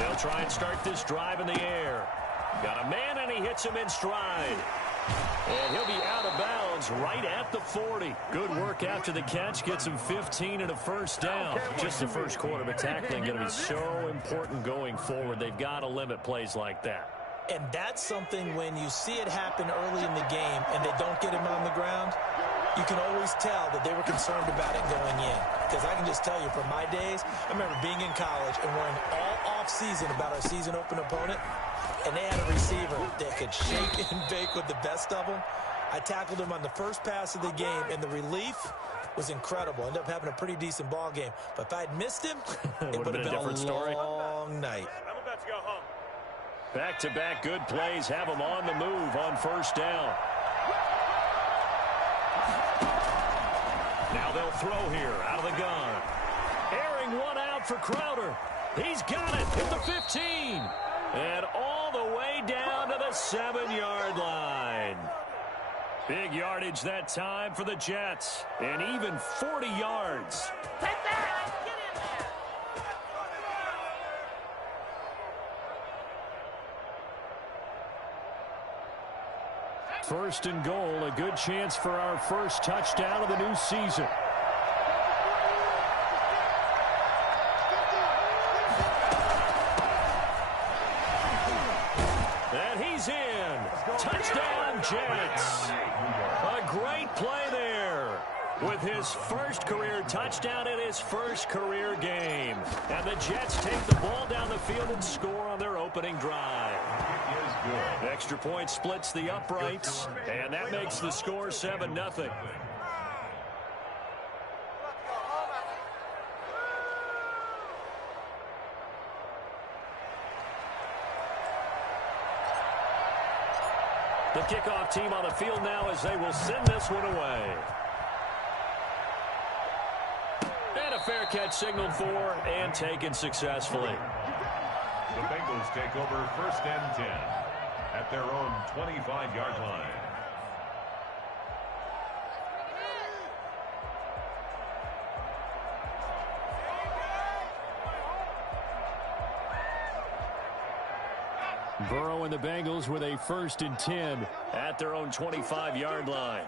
They'll try and start this drive in the air. Got a man, and he hits him in stride. And he'll be out of bounds right at the 40. Good work after the catch. Gets him 15 and a first down. Just the first quarter, but tackling going to be so important going forward. They've got to limit plays like that. And that's something when you see it happen early in the game and they don't get him on the ground, you can always tell that they were concerned about it going in. Because I can just tell you from my days, I remember being in college and worrying all off-season about our season open opponent, and they had a receiver that could shake and bake with the best of them. I tackled him on the first pass of the game, and the relief was incredible. Ended up having a pretty decent ball game. But if I'd missed him, it would have been a different story. Long night. I'm about to go home. Back-to-back good plays have them on the move on first down. Now they'll throw here out of the gun. Airing one out for Crowder. He's got it at the 15. And all the way down to the 7-yard line. Big yardage that time for the Jets. And even 40 yards. Take that! Get in there! First and goal, a good chance for our first touchdown of the new season. And he's in. Touchdown, Jets. A great play there with his first career touchdown in his first career game. And the Jets take the ball down the field and score on their opening drive. Extra point splits the uprights, and that makes the score 7-0. The kickoff team on the field now as they will send this one away. And a fair catch signaled for and taken successfully. The Bengals take over first and 10 at their own 25-yard line. Burrow and the Bengals with a first and 10 at their own 25-yard line.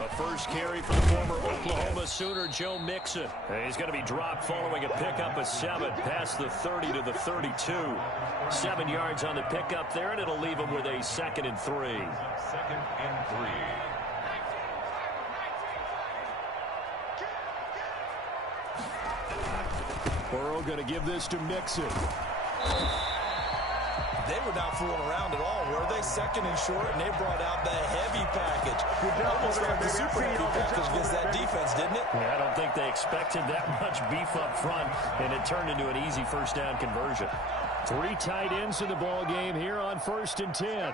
A first carry for the former Oklahoma Sooner, Joe Mixon. And he's going to be dropped following a pickup of 7 past the 30 to the 32. 7 yards on the pickup there, and it'll leave him with a 2nd and 3. 2nd and 3. Burrow going to give this to Mixon. They were not fooling around at all, were they? 2nd and short, and they brought out the heavy package. Almost like the super heavy package against that defense, didn't it? Yeah, I don't think they expected that much beef up front, and it turned into an easy first down conversion. 3 tight ends in the ball game here on first and 10.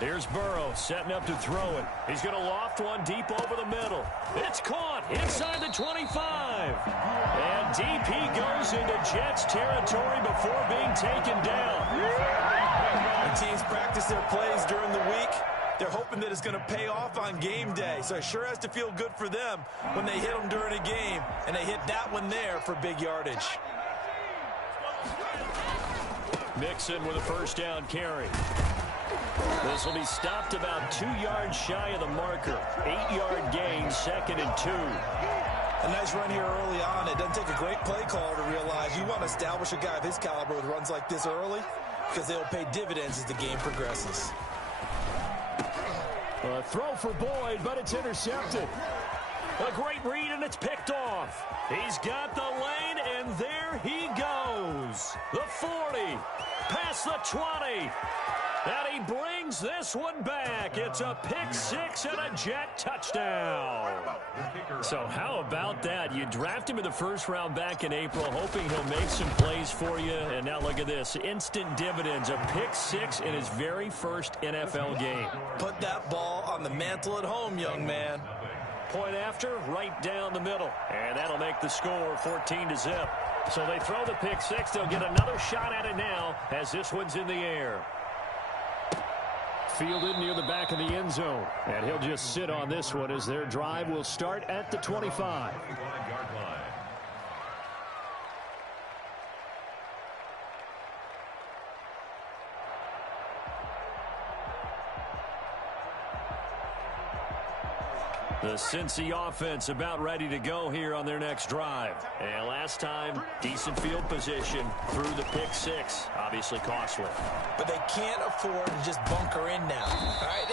Here's Burrow setting up to throw it. He's going to loft one deep over the middle. It's caught inside the 25. And DP goes into Jets territory before being taken down. The teams practice their plays during the week. They're hoping that it's going to pay off on game day. So it sure has to feel good for them when they hit them during a game. And they hit that one there for big yardage. Mixon with a first down carry. This will be stopped about 2 yards shy of the marker. 8-yard gain, 2nd and 2. A nice run here early on. It doesn't take a great play caller to realize you want to establish a guy of his caliber with runs like this early because they'll pay dividends as the game progresses. A throw for Boyd, but it's intercepted. A great read, and it's picked off. He's got the lane, and there he goes. The 40, past the 20. And he brings this one back. It's a pick 6 and a Jet touchdown. So how about that? You draft him in the first round back in April, hoping he'll make some plays for you. And now look at this. Instant dividends. A pick 6 in his very first NFL game. Put that ball on the mantle at home, young man. Point after, right down the middle. And that'll make the score 14-0. So they throw the pick six. They'll get another shot at it now as this one's in the air. Fielded near the back of the end zone. And he'll just sit on this one as their drive will start at the 25. The Cincy offense about ready to go here on their next drive. And last time, decent field position through the pick six. Obviously costly. But they can't afford to just bunker in now. All right,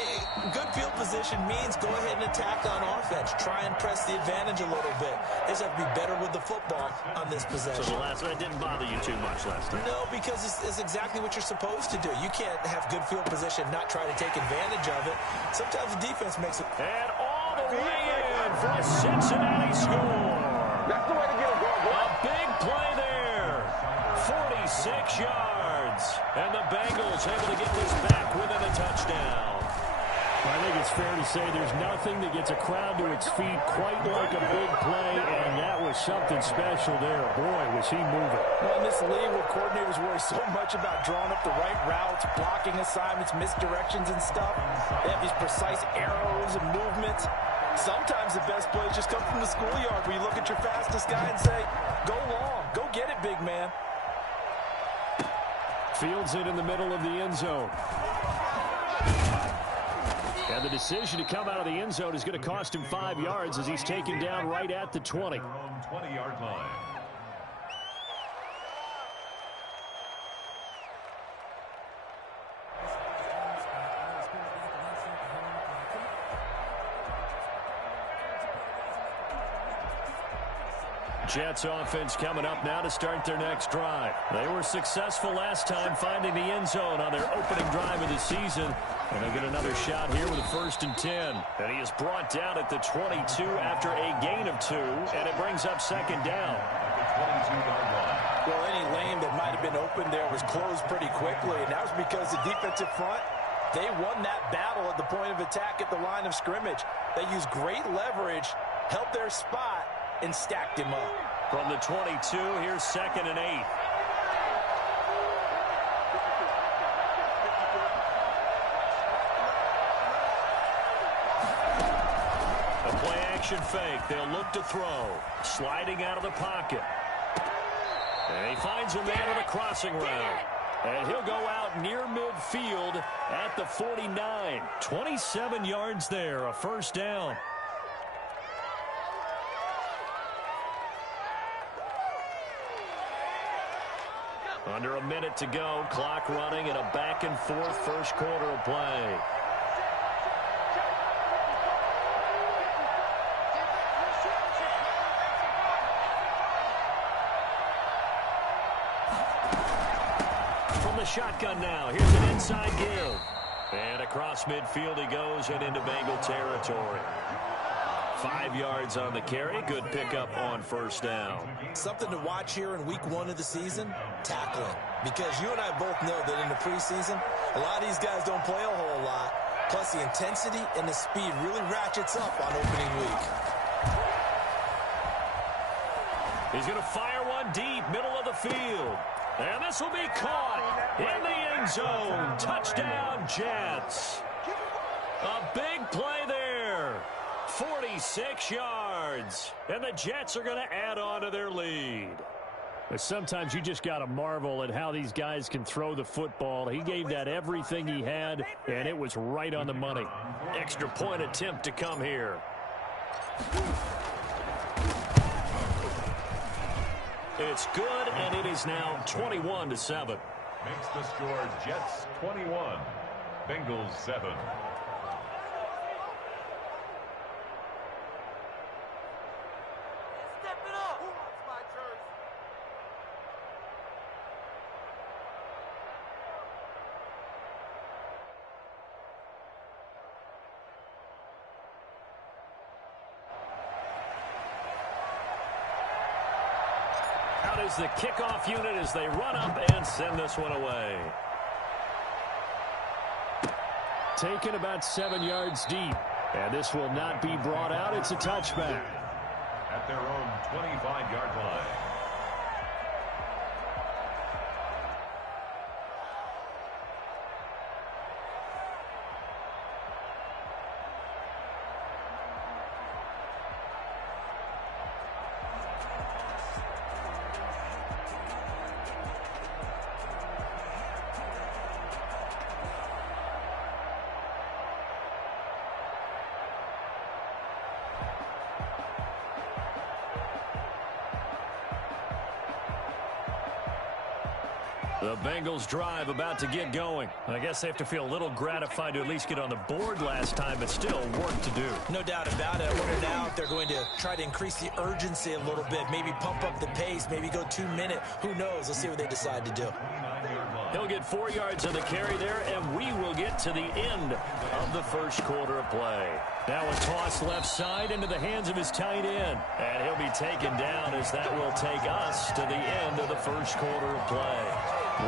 good field position means go ahead and attack on offense. Try and press the advantage a little bit. They just have to be better with the football on this possession. So the last one didn't bother you too much last time? No, because it's exactly what you're supposed to do. You can't have good field position, not try to take advantage of it. Sometimes the defense makes it. And all the way in for a Cincinnati score. That's the way to get a goal. A big play there. 46 yards. And the Bengals able to get this back within a touchdown. I think it's fair to say there's nothing that gets a crowd to its feet quite like a big play, and that was something special there. Boy, was he moving. Well, in this league where coordinators worry so much about drawing up the right routes, blocking assignments, misdirections and stuff, they have these precise arrows and movements. Sometimes the best plays just come from the schoolyard where you look at your fastest guy and say, go long, go get it, big man. Fields it in the middle of the end zone. And the decision to come out of the end zone is going to cost him 5 yards as he's taken down right at the 20. 20-yard line. Jets offense coming up now to start their next drive. They were successful last time finding the end zone on their opening drive of the season. And they get another shot here with a 1st and 10. And he is brought down at the 22 after a gain of 2. And it brings up 2nd down. 22-yard line. Well, any lane that might have been open there was closed pretty quickly. And that was because the defensive front, they won that battle at the point of attack at the line of scrimmage. They used great leverage, held their spot, and stacked him up. From the 22, here's 2nd and 8. A play action fake. They'll look to throw. Sliding out of the pocket. And he finds a man on a crossing route. And he'll go out near midfield at the 49. 27 yards there, a 1st down. Under a minute to go, clock running, and a back-and-forth first quarter of play. From the shotgun now, here's an inside give. And across midfield he goes and into Bengal territory. 5 yards on the carry. Good pickup on 1st down. Something to watch here in week 1 of the season, tackling. Because you and I both know that in the preseason, a lot of these guys don't play a whole lot. Plus the intensity and the speed really ratchets up on opening week. He's going to fire one deep, middle of the field. And this will be caught in the end zone. Touchdown, Jets. A big play there. 46 yards. And the Jets are going to add on to their lead. But sometimes you just got to marvel at how these guys can throw the football. He gave that everything he had, and it was right on the money. Extra point attempt to come here. It's good, and it is now 21-7. Makes the score Jets 21, Bengals 7. Is the kickoff unit as they run up and send this one away. Taken about 7 yards deep. And this will not be brought out. It's a touchback. At their own 25-yard line. The Bengals drive about to get going. I guess they have to feel a little gratified to at least get on the board last time, but still work to do. No doubt about it. I wonder now if they're going to try to increase the urgency a little bit, maybe pump up the pace, maybe go 2 minute. Who knows? Let's see what they decide to do. He'll get 4 yards on the carry there, and we will get to the end of the first quarter of play. Now a toss left side into the hands of his tight end. And he'll be taken down as that will take us to the end of the first quarter of play.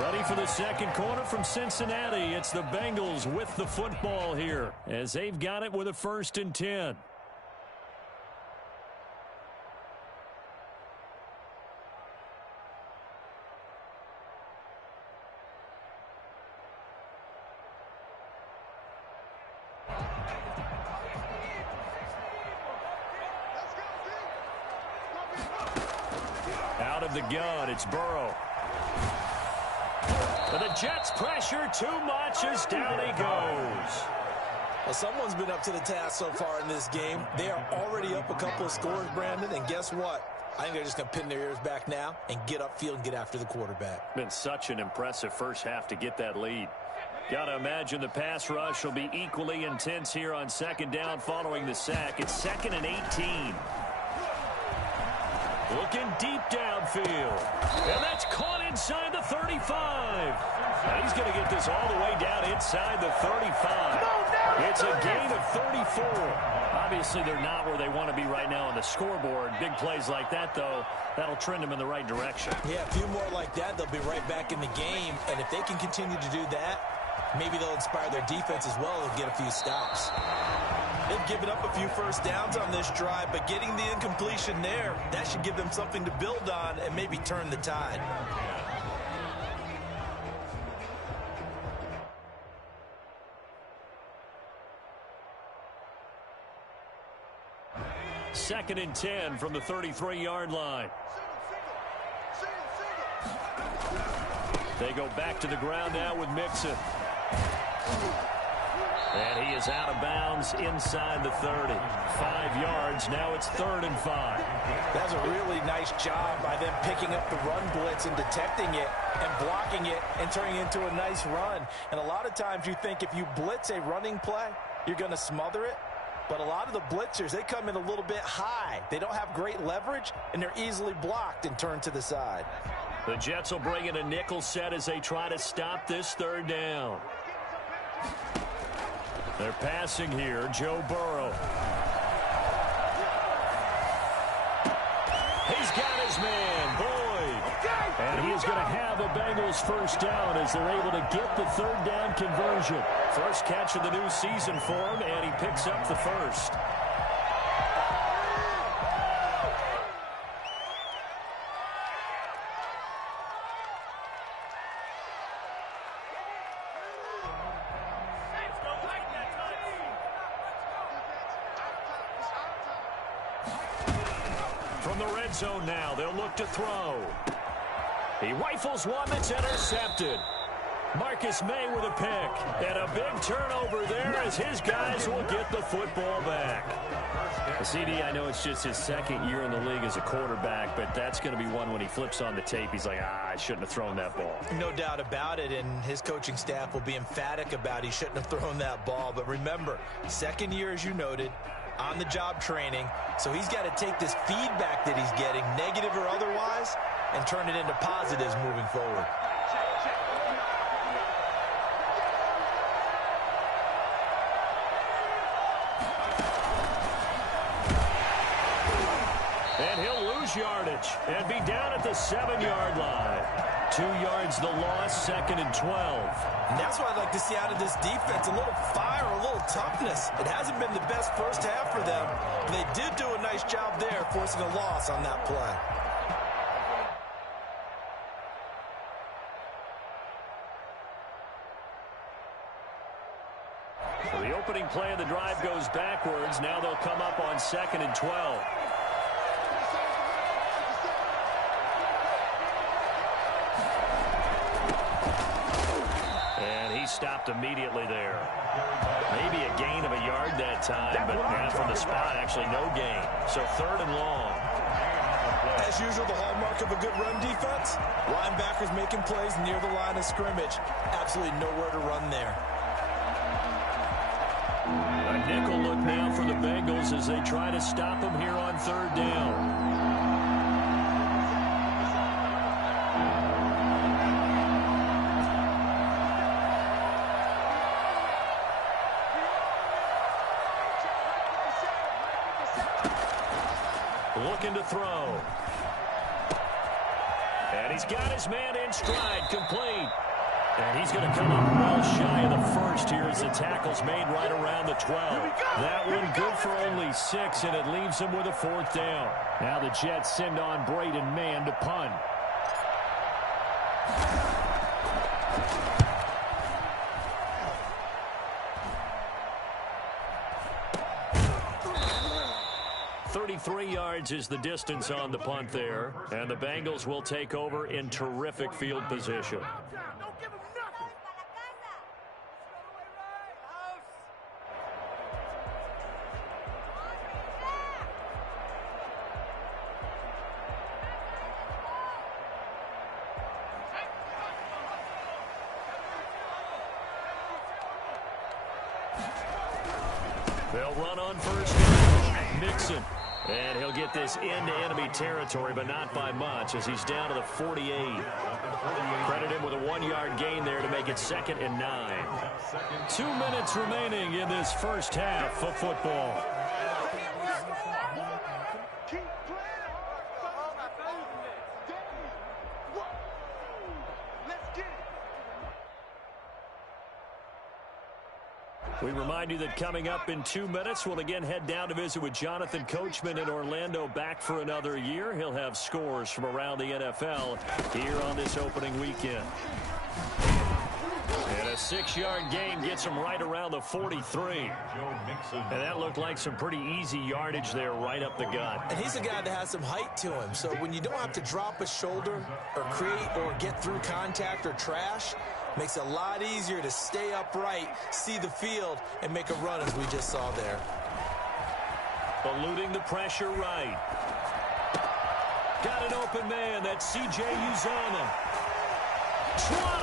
Ready for the second quarter from Cincinnati. It's the Bengals with the football here as they've got it with a 1st and 10. Out of the gun, it's Burrow. But the Jets pressure too much as down he goes. Well, someone's been up to the task so far in this game. They are already up a couple of scores, Brandon, and guess what? I think they're just going to pin their ears back now and get upfield and get after the quarterback. Been such an impressive first half to get that lead. Got to imagine the pass rush will be equally intense here on 2nd down following the sack. It's 2nd and 18. Looking deep downfield. And that's caught inside the 35. Now he's going to get this all the way down inside the 35. It's a gain of 34. Obviously, they're not where they want to be right now on the scoreboard. Big plays like that, though, that'll trend them in the right direction. Yeah, a few more like that, they'll be right back in the game. And if they can continue to do that, maybe they'll inspire their defense as well and get a few stops. They've given up a few first downs on this drive, but getting the incompletion there, that should give them something to build on and maybe turn the tide. Second and 10 from the 33-yard line. They go back to the ground now with Mixon. And he is out of bounds inside the 30. 5 yards. Now it's 3rd and 5. That's a really nice job by them picking up the run blitz and detecting it and blocking it and turning it into a nice run. And a lot of times you think if you blitz a running play, you're going to smother it. But a lot of the blitzers, they come in a little bit high. They don't have great leverage, and they're easily blocked and turned to the side. The Jets will bring in a nickel set as they try to stop this 3rd down. They're passing here. Joe Burrow. He's got his man, Boyd. And he is going to have a Bengals 1st down as they're able to get the 3rd down conversion. First catch of the new season for him, and he picks up the 1st. From the red zone now, they'll look to throw. He rifles one that's intercepted. Marcus May with a pick. And a big turnover there as his guys will get the football back. CD, I know it's just his 2nd year in the league as a quarterback, but that's going to be one when he flips on the tape. He's like, I shouldn't have thrown that ball. No doubt about it, and his coaching staff will be emphatic about he shouldn't have thrown that ball. But remember, 2nd year, as you noted, on-the-job training, so he's got to take this feedback that he's getting, negative or otherwise, and turn it into positives moving forward. And he'll lose yardage and be down at the 7-yard line. 2 yards the loss, 2nd and 12. And that's what I'd like to see out of this defense, a little fire, a little toughness. It hasn't been the best first half for them, but they did do a nice job there, forcing a loss on that play. So the opening play of the drive goes backwards. Now they'll come up on 2nd and 12. Stopped immediately there. Maybe a gain of a yard that time, but from the spot, actually no gain. So 3rd and long. As usual, the hallmark of a good run defense, linebackers making plays near the line of scrimmage. Absolutely nowhere to run there. A nickel look now for the Bengals as they try to stop him here on third down. Looking to throw. And he's got his man in stride, complete. And he's going to come up well shy of the first here as the tackle's made right around the 12. That one good for only 6, and it leaves him with a 4th down. Now the Jets send on Braden Mann to punt. .33 yards is the distance on the punt there, and the Bengals will take over in terrific field position. They'll run on first down. Mixon. And he'll get this into enemy territory, but not by much as he's down to the 48. Credit him with a 1-yard gain there to make it 2nd and 9. 2 minutes remaining in this first half of football. We remind you that coming up in 2 minutes, we'll again head down to visit with Jonathan Coachman in Orlando, back for another year. He'll have scores from around the NFL here on this opening weekend. And a 6-yard gain gets him right around the 43. And that looked like some pretty easy yardage there right up the gut. And he's a guy that has some height to him. So when you don't have to drop a shoulder or create or get through contact or trash, makes it a lot easier to stay upright, see the field, and make a run as we just saw there. Eluding the pressure right. Got an open man. That's C.J. Uzomah.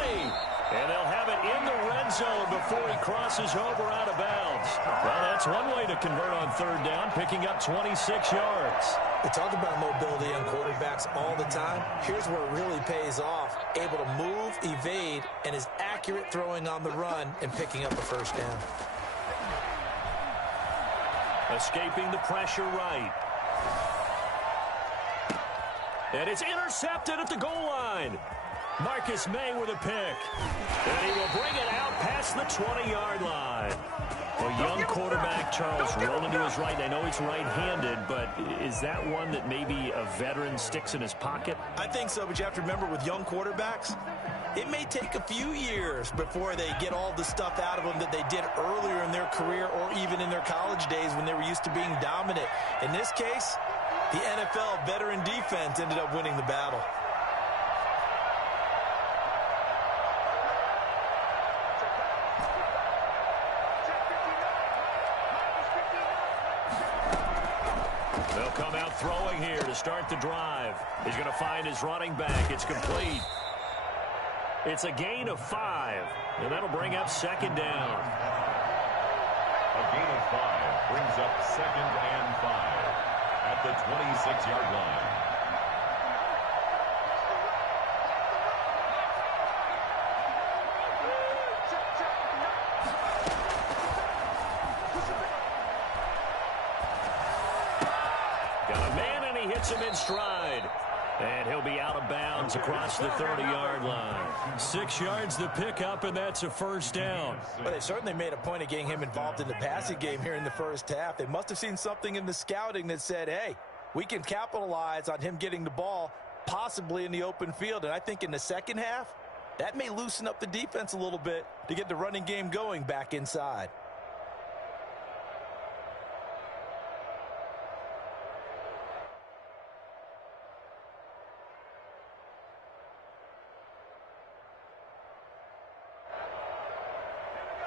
20. And they'll have it in the red zone before he crosses over out of bounds. Well, that's one way to convert on third down, picking up 26 yards. We talk about mobility on quarterbacks all the time. Here's where it really pays off. Able to move, evade, and is accurate throwing on the run and picking up a first down. Escaping the pressure right. And it's intercepted at the goal line. Marcus May with a pick. And he will bring it out past the 20-yard line. A young quarterback, Charles, rolling to his right. I know he's right-handed, but is that one that maybe a veteran sticks in his pocket? I think so, but you have to remember with young quarterbacks, it may take a few years before they get all the stuff out of them that they did earlier in their career or even in their college days when they were used to being dominant. In this case, the NFL veteran defense ended up winning the battle. They'll come out throwing here to start the drive. He's going to find his running back. It's complete. It's a gain of 5, and that'll bring up 2nd down. A gain of 5 brings up 2nd and 5 at the 26-yard line. Got a man, and he hits him in stride. And he'll be out of bounds across the 30-yard line. 6 yards to pick up, and that's a first down. But they certainly made a point of getting him involved in the passing game here in the first half. They must have seen something in the scouting that said, hey, we can capitalize on him getting the ball possibly in the open field. And I think in the second half, that may loosen up the defense a little bit to get the running game going back inside.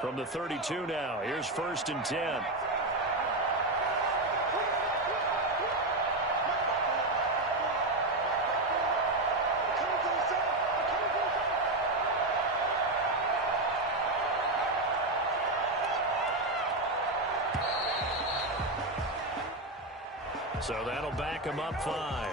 From the 32 now, here's 1st and 10. So that'll back him up 5.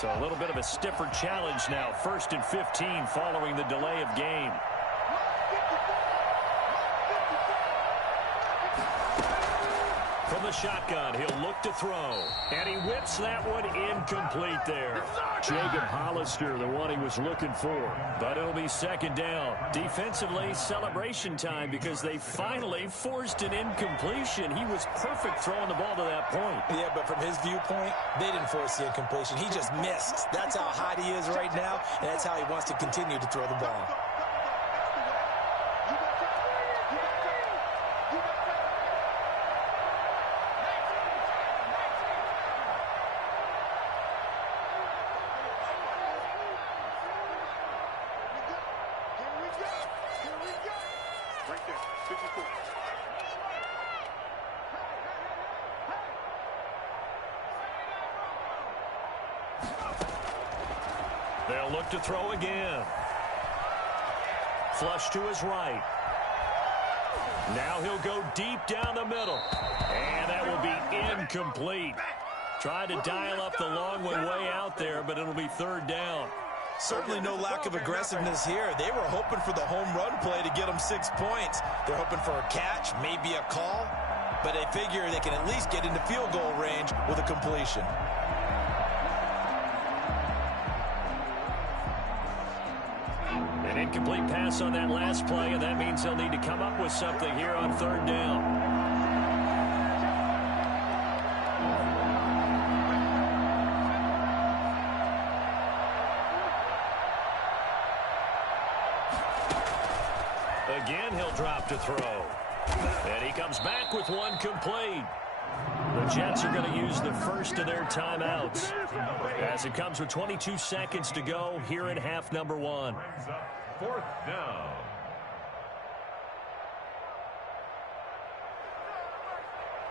So a little bit of a stiffer challenge now. 1st and 15 following the delay of game. From the shotgun, he'll look to throw. And he whips that one incomplete there. Jacob Hollister, the one he was looking for. But it'll be 2nd down. Defensively, celebration time because they finally forced an incompletion. He was perfect throwing the ball to that point. Yeah, but from his viewpoint, they didn't force the incompletion. He just missed. That's how hot he is right now, and that's how he wants to continue to throw the ball. They'll look to throw again. Flush to his right. Now he'll go deep down the middle. And that will be incomplete. Tried to dial up the long one way out there, but it'll be 3rd down. Certainly no lack of aggressiveness here. They were hoping for the home run play to get them 6 points. They're hoping for a catch, maybe a call, but they figure they can at least get into field goal range with a completion. An incomplete pass on that last play, and that means they'll need to come up with something here on 3rd down. Again, he'll drop to throw. And he comes back with one complete. The Jets are going to use the first of their timeouts as it comes with 22 seconds to go here in half number 1. 4th down.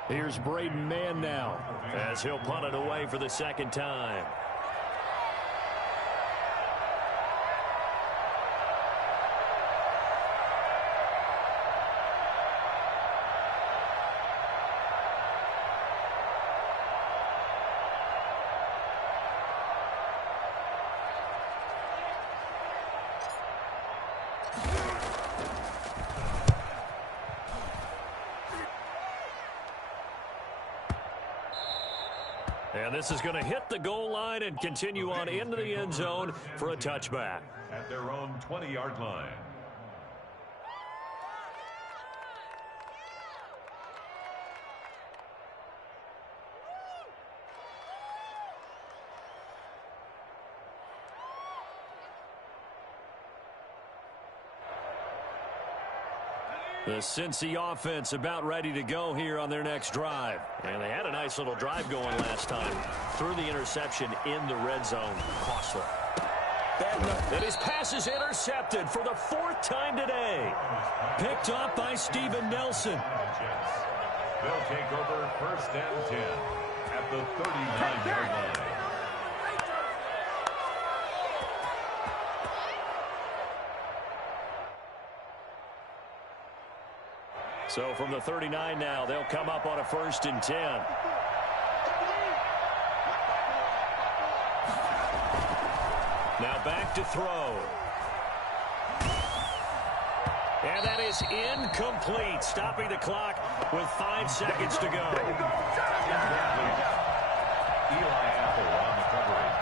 Here's Braden Mann now as he'll punt it away for the 2nd time. And this is going to hit the goal line and continue on into the end zone for a touchback. At their own 20-yard line. The Cincy offense about ready to go here on their next drive. And they had a nice little drive going last time. Threw the interception in the red zone. Costly. And his pass is intercepted for the 4th time today. Picked up by Steven Nelson. They'll take over 1st and 10 at the 39-yard line. So from the 39 now, they'll come up on a 1st and 10. Now back to throw. And that is incomplete, stopping the clock with 5 seconds to go. Eli Apple on the coverage.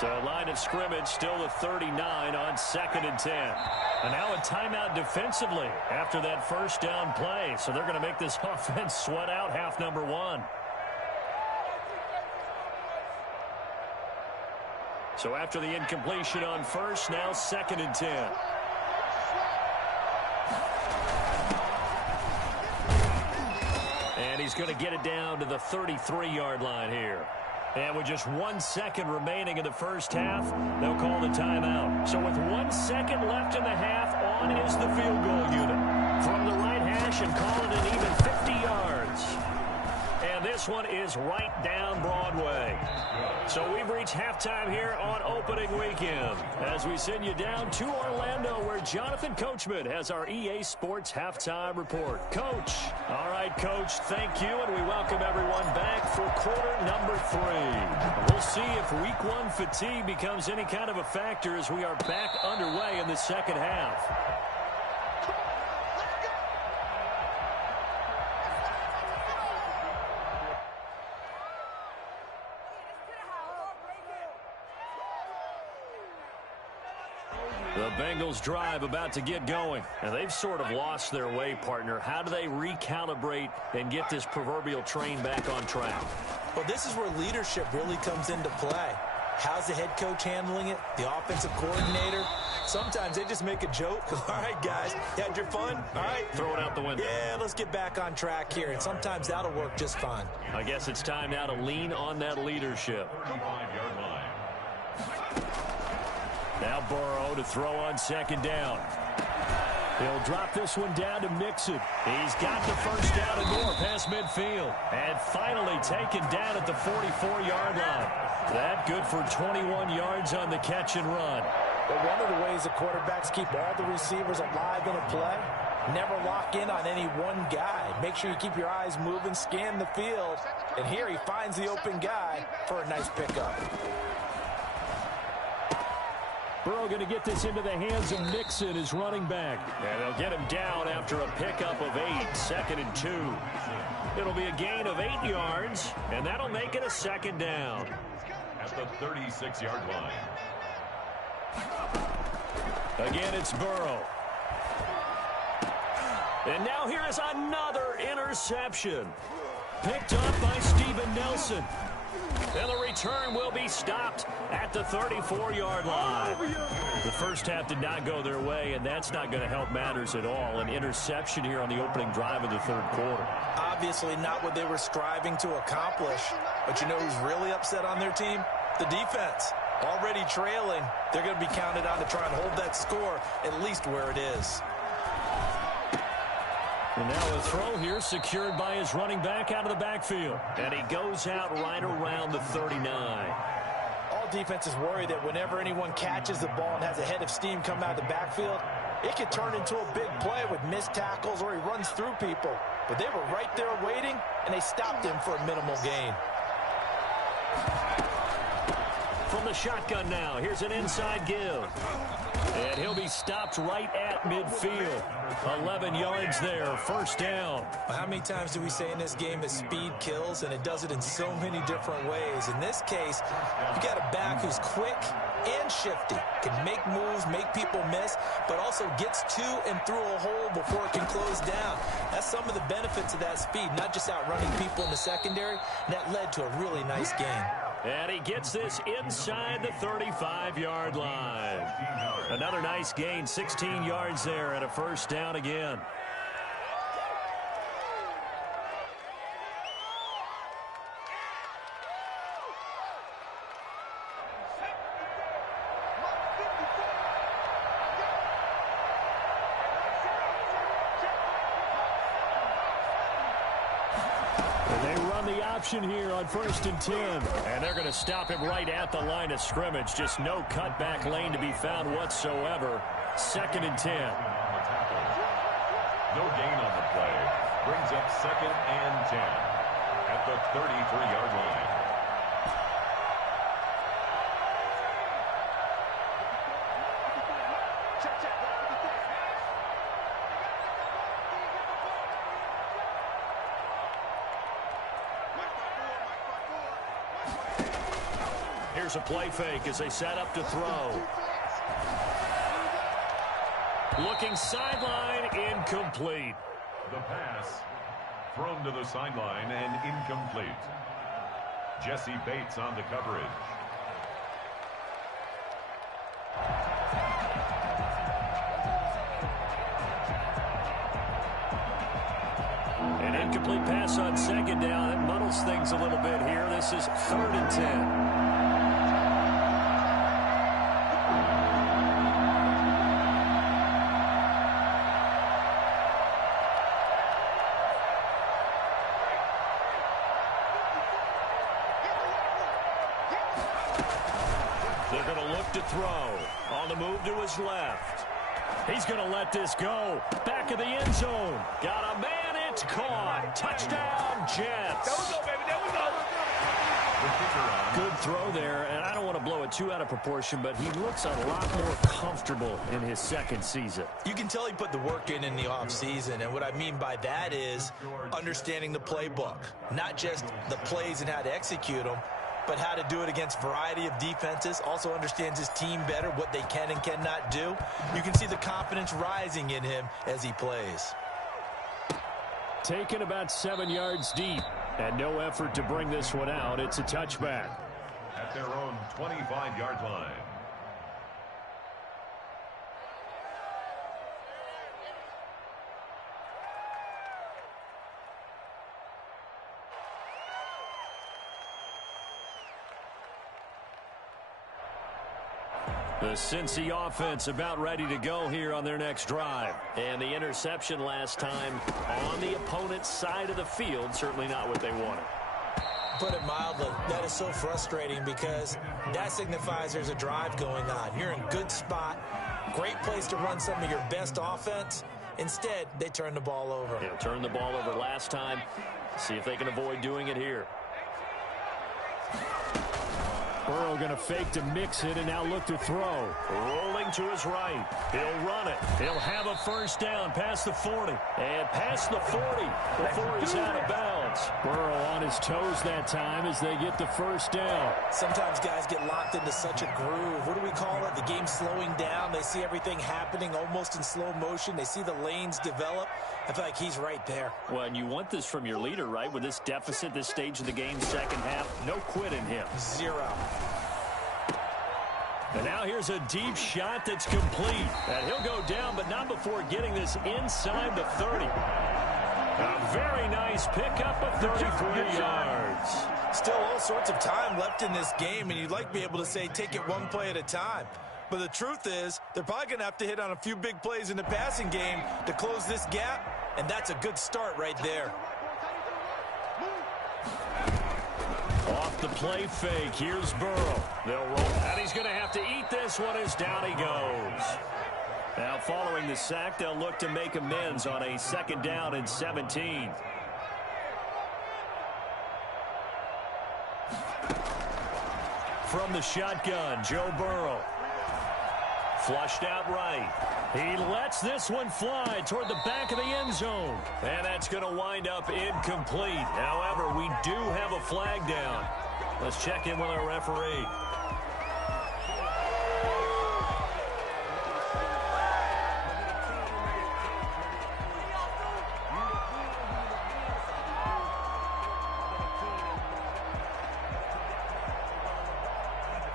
So line of scrimmage still the 39 on 2nd and 10. And now a timeout defensively after that 1st down play. So they're going to make this offense sweat out half number 1. So after the incompletion on 1st, now 2nd and 10. And he's going to get it down to the 33-yard line here. And with just 1 second remaining in the first half, they'll call the timeout. So with 1 second left in the half, on is the field goal unit. From the right hash and call it an even 50 yards. And this one is right down Broadway. So we've reached halftime here on opening weekend as we send you down to Orlando where Jonathan Coachman has our EA Sports halftime report. Coach. All right, Coach, thank you, and we welcome everyone back for quarter number 3. We'll see if week 1 fatigue becomes any kind of a factor as we are back underway in the second half. The Bengals drive about to get going, and they've sort of lost their way, partner. How do they recalibrate and get this proverbial train back on track? Well, this is where leadership really comes into play. How's the head coach handling it? The offensive coordinator? Sometimes they just make a joke. All right, guys, you had your fun? All right. Throw it out the window. Yeah, let's get back on track here, and sometimes that'll work just fine. I guess it's time now to lean on that leadership. 35-yard line. Now Burrow to throw on second down. He'll drop this one down to Mixon. He's got the first down and more past midfield. And finally taken down at the 44-yard line. That good for 21 yards on the catch and run. But one of the ways the quarterbacks keep all the receivers alive in a play, never lock in on any one guy. Make sure you keep your eyes moving, scan the field. And here he finds the open guy for a nice pickup. Burrow going to get this into the hands of Mixon, his running back. And they'll get him down after a pickup of 8, 2nd and 2. It'll be a gain of 8 yards, and that'll make it a second down. At the 36-yard line. Again, it's Burrow. And now here is another interception. Picked up by Steven Nelson. And the return will be stopped at the 34-yard line. The first half did not go their way, and that's not going to help matters at all. An interception here on the opening drive of the third quarter. Obviously not what they were striving to accomplish. But you know who's really upset on their team? The defense. Already trailing, they're going to be counted on to try and hold that score at least where it is. And now a throw here secured by his running back out of the backfield. And he goes out right around the 39. All defenses worry that whenever anyone catches the ball and has a head of steam come out of the backfield, it could turn into a big play with missed tackles or he runs through people. But they were right there waiting, and they stopped him for a minimal gain. From the shotgun now, here's an inside give. And he'll be stopped right at midfield. 11 yards there, first down. How many times do we say in this game that speed kills, and it does it in so many different ways? In this case, you got a back who's quick and shifty, can make moves, make people miss, but also gets to and through a hole before it can close down. That's some of the benefits of that speed, not just outrunning people in the secondary, and that led to a really nice game. And he gets this inside the 35-yard line. Another nice gain, 16 yards there, and a first down again. Here on 1st and 10. And they're going to stop him right at the line of scrimmage. Just no cutback lane to be found whatsoever. 2nd and 10. No gain on the play. Brings up 2nd and 10 at the 33-yard line. Here's a play fake as they set up to throw. Looking sideline, incomplete. The pass thrown to the sideline and incomplete. Jesse Bates on the coverage. An Incomplete pass on second down. That muddles things a little bit here. This is 3rd and 10. They're going to look to throw. On the move to his left. He's going to let this go. Back of the end zone. Got a man. It's caught. Touchdown, Jets. There we go, baby. There we go. Good throw there, and I don't want to blow it too out of proportion, but he looks a lot more comfortable in his second season. You can tell he put the work in the offseason, and what I mean by that is understanding the playbook. Not just the plays and how to execute them, but how to do it against a variety of defenses. Also understands his team better, what they can and cannot do. You can see the confidence rising in him as he plays. Taken about 7 yards deep, and no effort to bring this one out. It's a touchback. At their own 25-yard line. The Cincy offense about ready to go here on their next drive. And the interception last time on the opponent's side of the field, certainly not what they wanted. Put it mildly, that is so frustrating because that signifies there's a drive going on. You're in good spot, great place to run some of your best offense. Instead, they turn the ball over. Yeah, turned the ball over last time. See if they can avoid doing it here. Burrow going to fake to mix it and now look to throw. Rolling to his right. He'll run it. He'll have a first down past the 40. And past the 40 before he's out of bounds. Burrow on his toes that time as they get the first down. Sometimes guys get locked into such a groove. What do we call it? The game's slowing down. They see everything happening almost in slow motion. They see the lanes develop. I feel like he's right there. Well, and you want this from your leader, right? With this deficit, this stage of the game, second half, no quit in him. Zero. And now here's a deep shot that's complete. And he'll go down, but not before getting this inside the 30. A very nice pickup of 33 yards. Still all sorts of time left in this game, and you'd like to be able to say take it one play at a time. But the truth is, they're probably going to have to hit on a few big plays in the passing game to close this gap, and that's a good start right there. Off the play fake, here's Burrow. They'll roll, and he's going to have to eat this one as down he goes. Now following the sack, they'll look to make amends on a 2nd down and 17. From the shotgun, Joe Burrow. Flushed out right. He lets this one fly toward the back of the end zone. And that's going to wind up incomplete. However, we do have a flag down. Let's check in with our referee.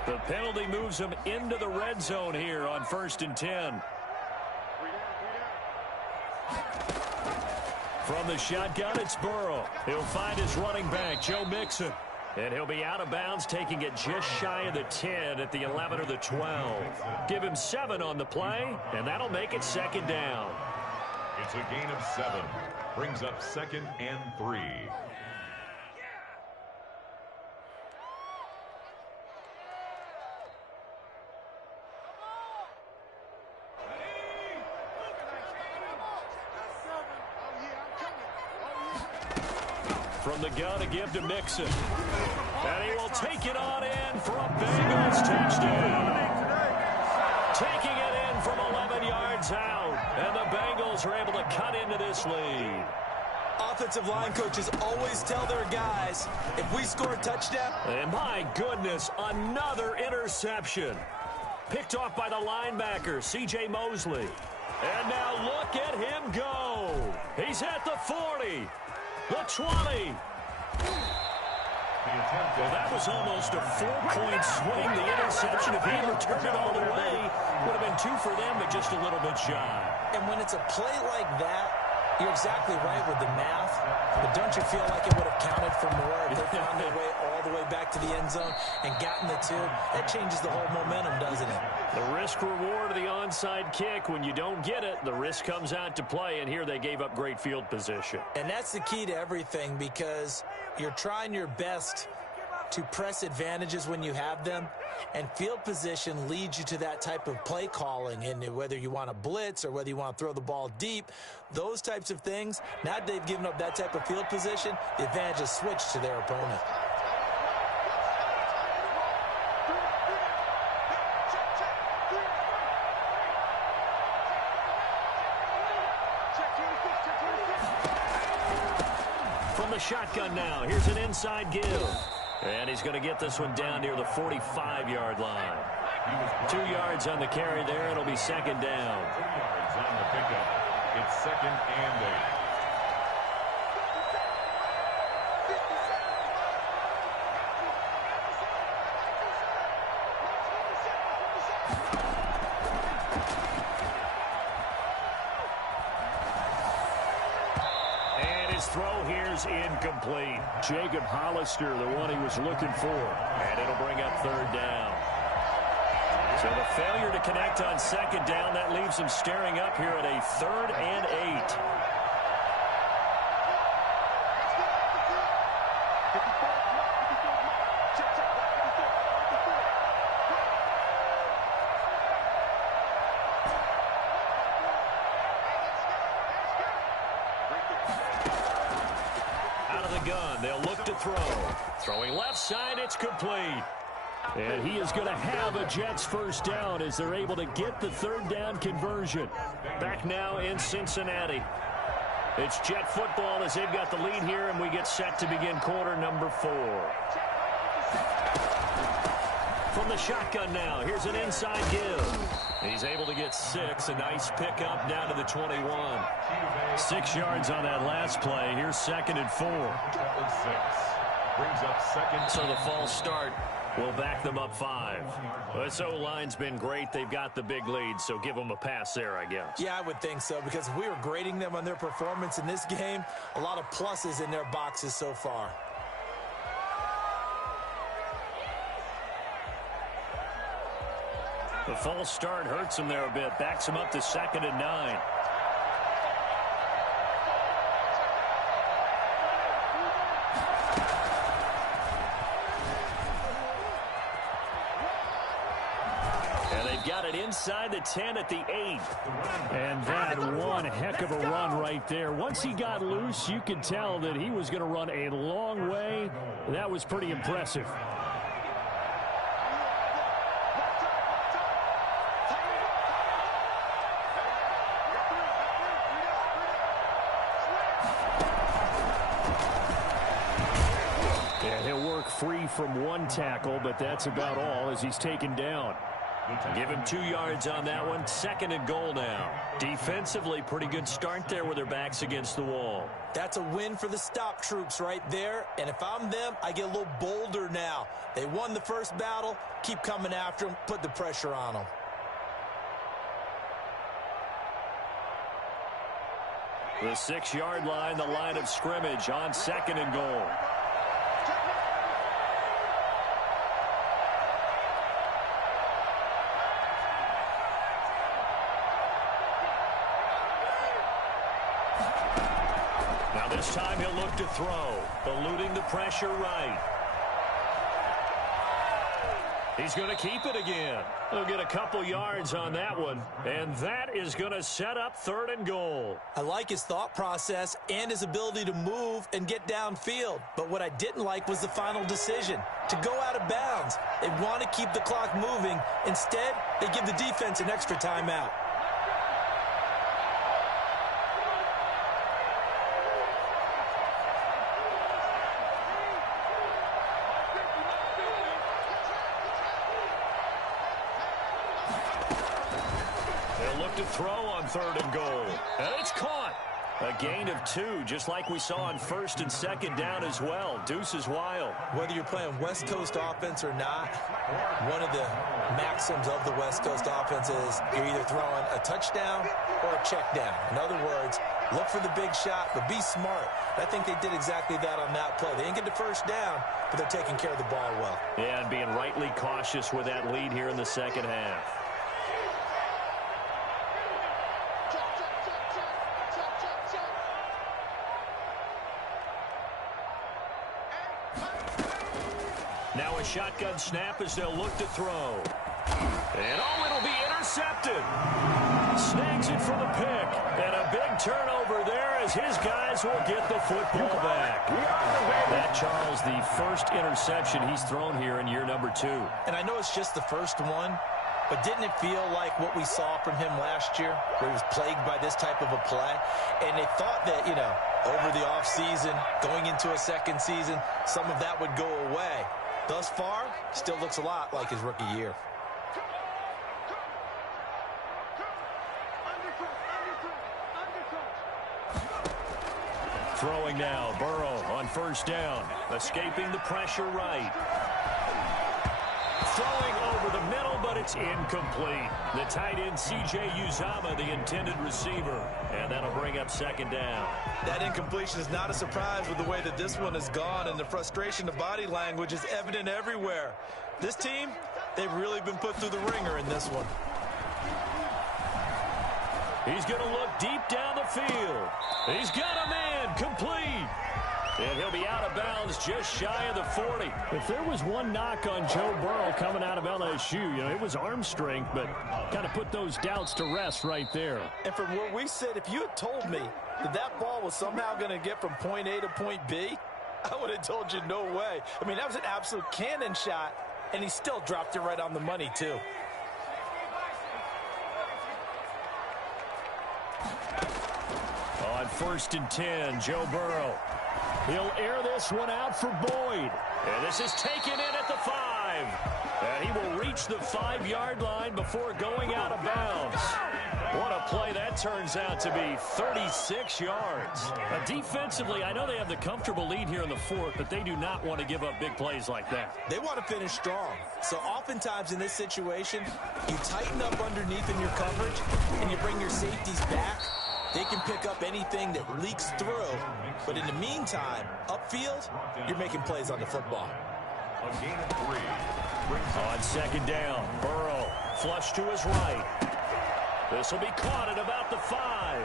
The penalty moves him into the red zone here on 1st and 10. From the shotgun, it's Burrow. He'll find his running back, Joe Mixon. And he'll be out of bounds, taking it just shy of the 10 at the 11 or the 12. Give him 7 on the play, and that'll make it 2nd down. It's a gain of 7. Brings up 2nd and 3. From the gun to give to Mixon. And he will take it on in for a Bengals touchdown. Taking it in from 11 yards out. And the Bengals are able to cut into this lead. Offensive line coaches always tell their guys, if we score a touchdown. And my goodness, another interception. Picked off by the linebacker, C.J. Mosley. And now look at him go. He's at the 40. The 20. Well, that was almost a 4-point swing. The interception, if he had returned it all the way, would have been 2 for them, but just a little bit shy. And when it's a play like that, You're exactly right with the math, but don't you feel like it would have counted for more if they found their way all the way back to the end zone and gotten the two? That changes the whole momentum, doesn't it? The risk-reward of the onside kick. When you don't get it, the risk comes out to play, and here they gave up great field position. And that's the key to everything, because you're trying your best to press advantages when you have them, and field position leads you to that type of play calling. And whether you want to blitz or whether you want to throw the ball deep, those types of things, now that they've given up that type of field position, the advantage is switched to their opponent. From the shotgun now, here's an inside give. And he's going to get this one down near the 45-yard line. 2 yards on the carry there. It'll be second down. 2 yards on the pickup. It's second and 8. Throw here's incomplete. Jacob Hollister, the one he was looking for. And it'll bring up third down. So the failure to connect on second down, that leaves him staring up here at a 3rd and 8. They'll look to throw. Throwing left side, it's complete. And he is going to have a Jets first down as they're able to get the third down conversion. Back now in Cincinnati. It's Jet football as they've got the lead here, and we get set to begin quarter number 4. From the shotgun now, here's an inside give. He's able to get 6. A nice pickup down to the 21. 6 yards on that last play. Here's second and 4. Brings up second. So the false start will back them up 5. Well, this O-line's been great. They've got the big lead, so give them a pass there, I guess. Yeah, I would think so, because if we were grading them on their performance in this game, a lot of pluses in their boxes so far. The false start hurts him there a bit. Backs him up to second and 9. And they've got it inside the 10 at the 8. And that one heck of a run right there. Once he got loose, you could tell that he was going to run a long way. That was pretty impressive. Free from one tackle, but that's about all as he's taken down. Give him 2 yards on that one. Second and goal now. Defensively, pretty good start there with their backs against the wall. That's a win for the stop troops right there. And if I'm them, I get a little bolder now. They won the first battle. Keep coming after them. Put the pressure on them. The 6-yard line, the line of scrimmage on second and goal. This time he'll look to throw, eluding the pressure right. He's going to keep it again. He'll get a couple yards on that one, and that is going to set up third and goal. I like his thought process and his ability to move and get downfield, but what I didn't like was the final decision, to go out of bounds. They want to keep the clock moving. Instead, they give the defense an extra timeout. To throw on third and goal. And it's caught. A gain of 2, just like we saw on first and second down as well. Deuce is wild. Whether you're playing West Coast offense or not, one of the maxims of the West Coast offense is you're either throwing a touchdown or a check down. In other words, Look for the big shot, but be smart. I think they did exactly that on that play. They didn't get the first down, but they're taking care of the ball well. Yeah, and being rightly cautious with that lead here in the second half. Now a shotgun snap as they'll look to throw. And oh, it'll be intercepted. Snags it for the pick. And a big turnover there as his guys will get the football back. That, Charles, the first interception he's thrown here in year number 2. And I know it's just the first one, but didn't it feel like what we saw from him last year, where he was plagued by this type of a play? And they thought that, you know, over the offseason, going into a second season, some of that would go away. Thus far, still looks a lot like his rookie year. Throwing now, Burrow on first down, escaping the pressure right. Throwing over the middle, but it's incomplete. The tight end, C.J. Uzomah, the intended receiver, and that'll bring up second down. That incompletion is not a surprise with the way that this one has gone, and the frustration of body language is evident everywhere. This team, they've really been put through the ringer in this one. He's going to look deep down the field. He's got a man, complete. And he'll be out of bounds just shy of the 40. If there was one knock on Joe Burrow coming out of LSU, you know, it was arm strength, but kind of put those doubts to rest right there. And from where we sit, if you had told me that that ball was somehow going to get from point A to point B, I would have told you no way. I mean, that was an absolute cannon shot, and he still dropped it right on the money, too. On 1st and 10, Joe Burrow. He'll air this one out for Boyd. And this is taken in at the 5. And he will reach the 5-yard line before going out of bounds. What a play that turns out to be, 36 yards. Defensively, I know they have the comfortable lead here in the 4th, but they do not want to give up big plays like that. They want to finish strong. So oftentimes in this situation, you tighten up underneath in your coverage, and you bring your safeties back. They can pick up anything that leaks through. But in the meantime, upfield, you're making plays on the football. A gain of 3. On second down, Burrow flush to his right. This will be caught at about the 5.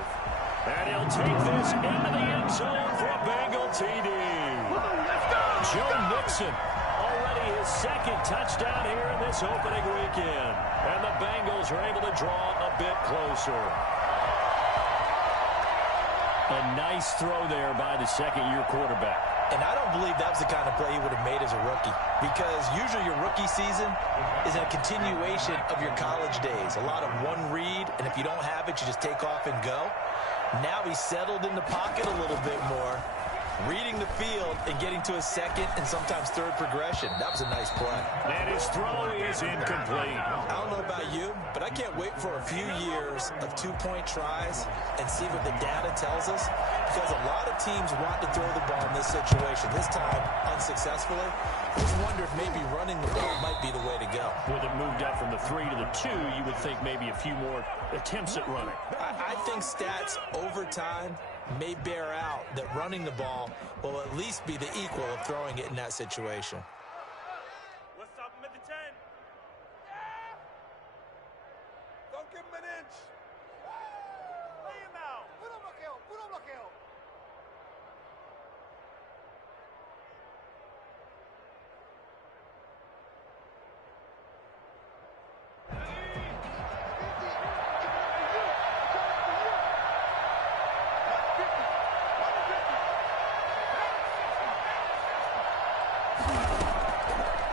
And he'll take this into the end zone for a Bengal TD. Joe Mixon, already his second touchdown here in this opening weekend. And the Bengals are able to draw a bit closer. A nice throw there by the second-year quarterback. And I don't believe that was the kind of play he would have made as a rookie, because usually your rookie season is a continuation of your college days. A lot of one read, and if you don't have it, you just take off and go. Now he's settled in the pocket a little bit more, reading the field and getting to a second and sometimes third progression. That was a nice play. And his throw is incomplete. I don't know about you, but I can't wait for a few years of two-point tries and see what the data tells us, because a lot of teams want to throw the ball in this situation. This time, unsuccessfully. I just wonder if maybe running the ball might be the way to go. With it moved up from the 3 to the 2, you would think maybe a few more attempts at running. I think stats over time may bear out that running the ball will at least be the equal of throwing it in that situation. Let's stop him at the 10. Don't give him an inch. Lay him out. Puro bloqueo. Puro bloqueo.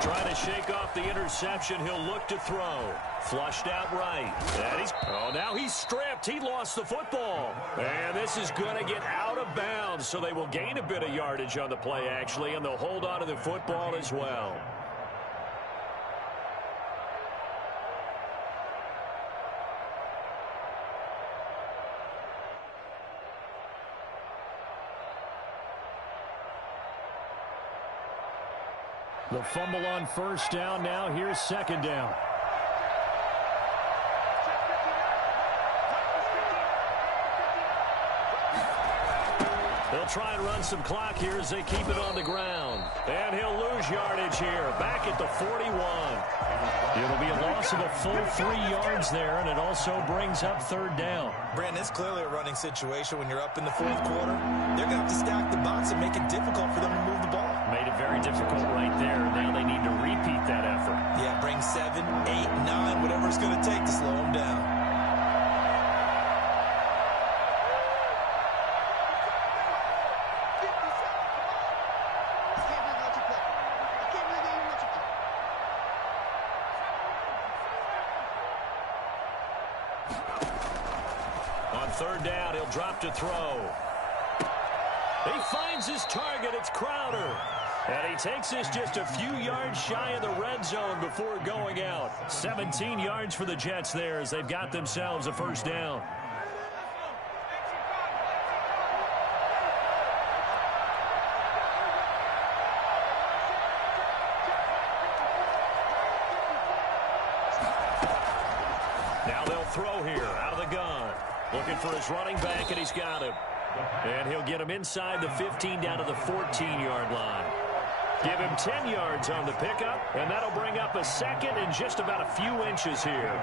Trying to shake off the interception, he'll look to throw. Flushed out right. And now he's stripped. He lost the football. And this is going to get out of bounds, so they will gain a bit of yardage on the play, actually, and they'll hold on to the football as well. The fumble on first down. Now here's second down. They'll try and run some clock here as they keep it on the ground. And he'll lose yardage here, back at the 41. It'll be a loss of a full 3 yards there, and it also brings up third down. Brandon, it's clearly a running situation when you're up in the fourth quarter. They're going to have to stack the box and make it difficult for them to move the ball. Made it very difficult right there. Now they need to repeat that effort. Yeah, bring 7, 8, 9, whatever it's going to take to slow them down. On third down, he'll drop to throw. He finds his target. It's Crowder. And he takes this just a few yards shy of the red zone before going out. 17 yards for the Jets there as they've got themselves a first down. Now they'll throw here out of the gun. Looking for his running back, and he's got him. And he'll get him inside the 15 down to the 14-yard line. Give him 10 yards on the pickup, and that'll bring up a second and just about a few inches here.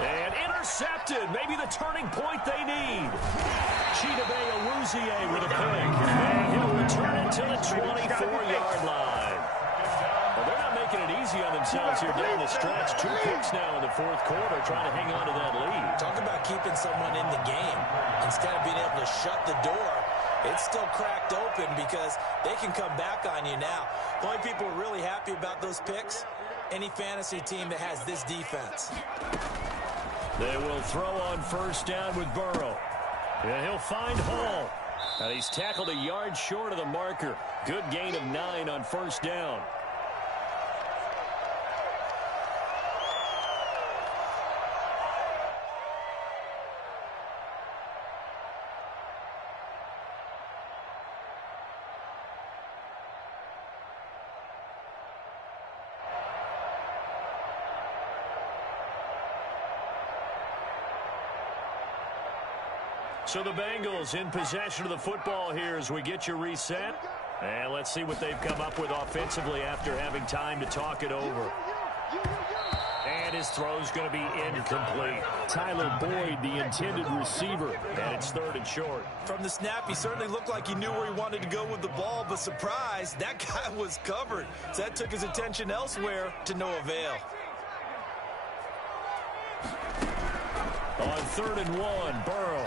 And intercepted. Maybe the turning point they need. Chidobe Awuzie with a pick. And he'll return it to the 24-yard line. Well, they're not making it easy on themselves here down the stretch. 2 picks now in the fourth quarter, trying to hang on to that lead. Talk about keeping someone in the game. Instead of being able to shut the door, it's still cracked open because they can come back on you now. The only people who are really happy about those picks, any fantasy team that has this defense. They will throw on first down with Burrow. And he'll find Hall. And he's tackled a yard short of the marker. Good gain of 9 on first down. So the Bengals in possession of the football here as we get you reset. And let's see what they've come up with offensively after having time to talk it over. And his throw's going to be incomplete. Tyler Boyd, the intended receiver, and it's third and short. From the snap, he certainly looked like he knew where he wanted to go with the ball, but surprise, that guy was covered. So that took his attention elsewhere to no avail. On 3rd and 1, Burrow.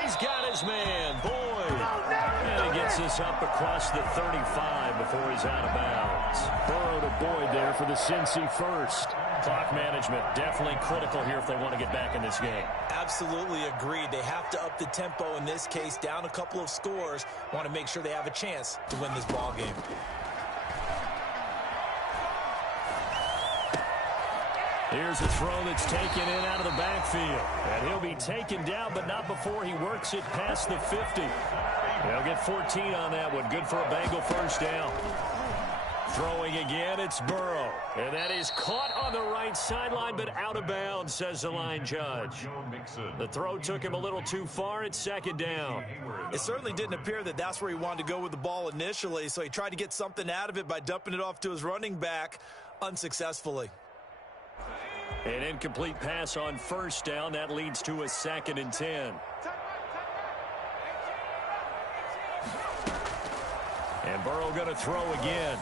He's got his man, Boyd. And he gets this up across the 35 before he's out of bounds. Burrow to Boyd there for the Cincy first. Clock management definitely critical here if they want to get back in this game. Absolutely agreed. They have to up the tempo in this case, down a couple of scores. Want to make sure they have a chance to win this ball game. Here's a throw that's taken in out of the backfield. And he'll be taken down, but not before he works it past the 50. They'll get 14 on that one. Good for a Bengal first down. Throwing again, it's Burrow. And that is caught on the right sideline, but out of bounds, says the line judge. The throw took him a little too far. It's second down. It certainly didn't appear that that's where he wanted to go with the ball initially, so he tried to get something out of it by dumping it off to his running back unsuccessfully. An incomplete pass on first down. That leads to a 2nd and 10. And Burrow going to throw again.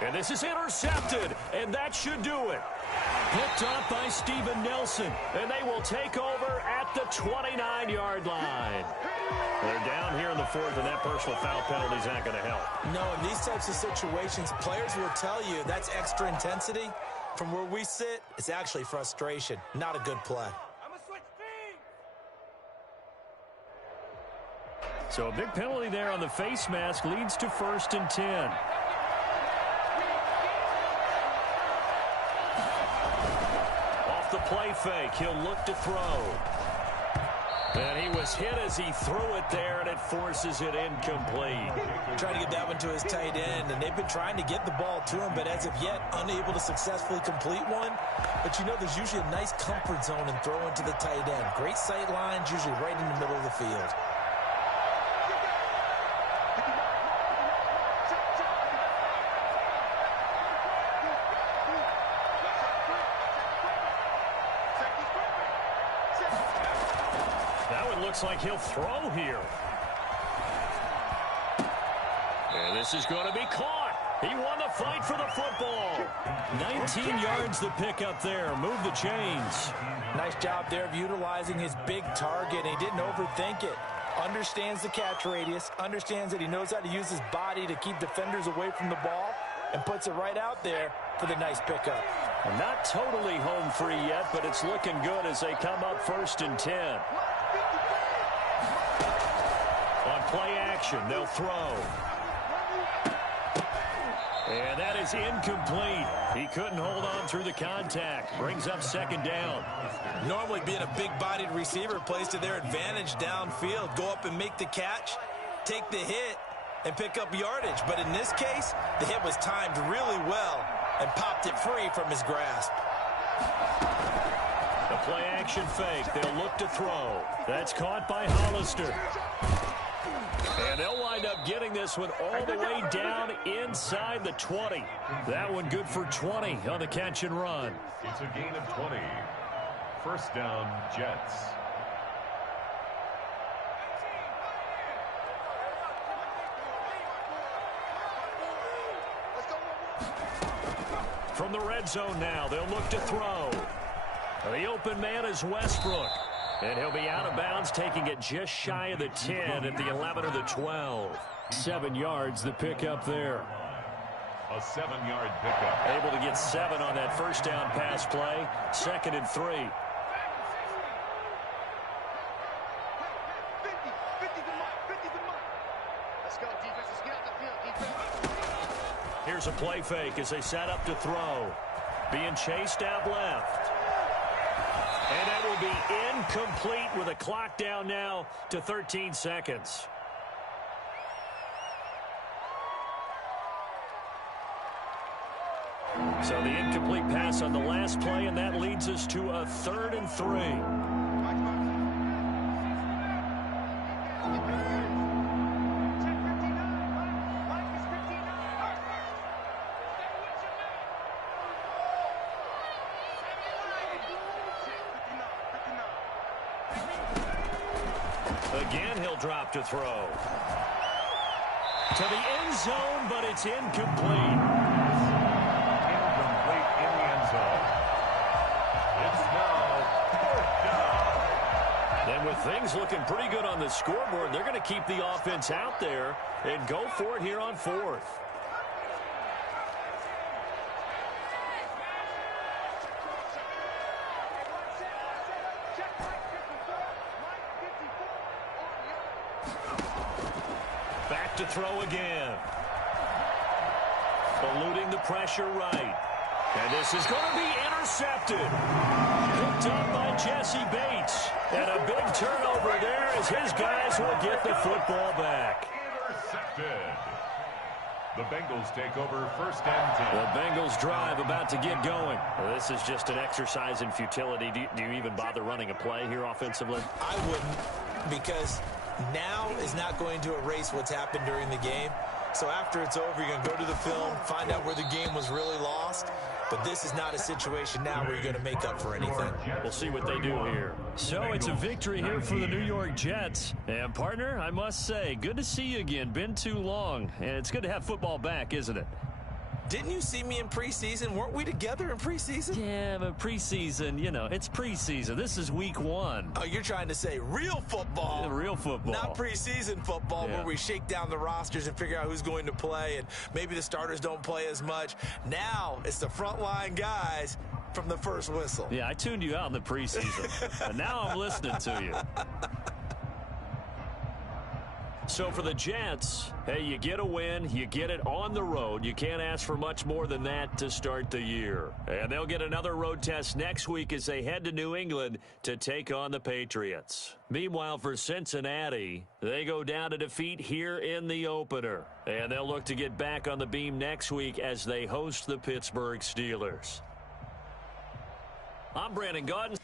And this is intercepted, and that should do it. Picked up by Steven Nelson, and they will take over at the 29-yard line. They're down here in the 4th, and that personal foul penalty is not going to help. No, in these types of situations, players will tell you that's extra intensity. From where we sit, it's actually frustration, not a good play. So a big penalty there on the face mask leads to 1st and 10. Off the play fake, he'll look to throw. And he was hit as he threw it there, and it forces it incomplete. Trying to get that one to his tight end, and they've been trying to get the ball to him, but as of yet, unable to successfully complete one. But you know, there's usually a nice comfort zone in throwing to the tight end. Great sight lines, usually right in the middle of the field. Looks like he'll throw here. And this is going to be caught. He won the fight for the football. 19 yards to pick up there. Move the chains. Nice job there of utilizing his big target. He didn't overthink it. Understands the catch radius. Understands that he knows how to use his body to keep defenders away from the ball. And puts it right out there for the nice pickup. Not totally home free yet, but it's looking good as they come up 1st and 10. On play action, they'll throw. And that is incomplete. He couldn't hold on through the contact. Brings up 2nd down. Normally being a big-bodied receiver plays to their advantage downfield. Go up and make the catch, take the hit, and pick up yardage. But in this case, the hit was timed really well and popped it free from his grasp. The play action fake. They'll look to throw. That's caught by Hollister. And they'll wind up getting this one all the way down inside the 20. That one good for 20 on the catch and run. It's a gain of 20. 1st down, Jets. From the red zone now, they'll look to throw. The open man is Westbrook. And he'll be out of bounds, taking it just shy of the 10 at the 11 or the 12. 7 yards, the pickup there. A 7-yard pickup. Able to get 7 on that 1st down pass play. 2nd and 3. Here's a play fake as they set up to throw. Being chased out left. And that will be incomplete with a clock down now to 13 seconds. So the incomplete pass on the last play, and that leads us to a 3rd and 3. Again, he'll drop to throw. To the end zone, but it's incomplete. Incomplete in the end zone. It's now 4th down. And with things looking pretty good on the scoreboard, they're going to keep the offense out there and go for it here on 4th. Back to throw again. Eluding the pressure right. And this is going to be intercepted. Picked up by Jesse Bates. And a big turnover there as his guys will get the football back. Intercepted. The Bengals take over 1st and 10. The Bengals drive about to get going. Well, this is just an exercise in futility. Do you even bother running a play here offensively? I wouldn't, because now is not going to erase what's happened during the game. So after it's over, you're going to go to the film, find out where the game was really lost. But this is not a situation now where you're going to make up for anything. We'll see what they do here. So it's a victory here for the New York Jets. And, partner, I must say, good to see you again. Been too long. And it's good to have football back, isn't it? Didn't you see me in preseason? Weren't we together in preseason? Yeah, but preseason, you know, it's preseason. This is week 1. Oh, you're trying to say real football. Yeah, real football. Not preseason football, Yeah. where we shake down the rosters and figure out who's going to play, and maybe the starters don't play as much. Now it's the frontline guys from the first whistle. Yeah, I tuned you out in the preseason. But now I'm listening to you. So for the Jets, hey, you get a win, you get it on the road. You can't ask for much more than that to start the year. And they'll get another road test next week as they head to New England to take on the Patriots. Meanwhile, for Cincinnati, they go down to defeat here in the opener. And they'll look to get back on the beam next week as they host the Pittsburgh Steelers. I'm Brandon Gaudin.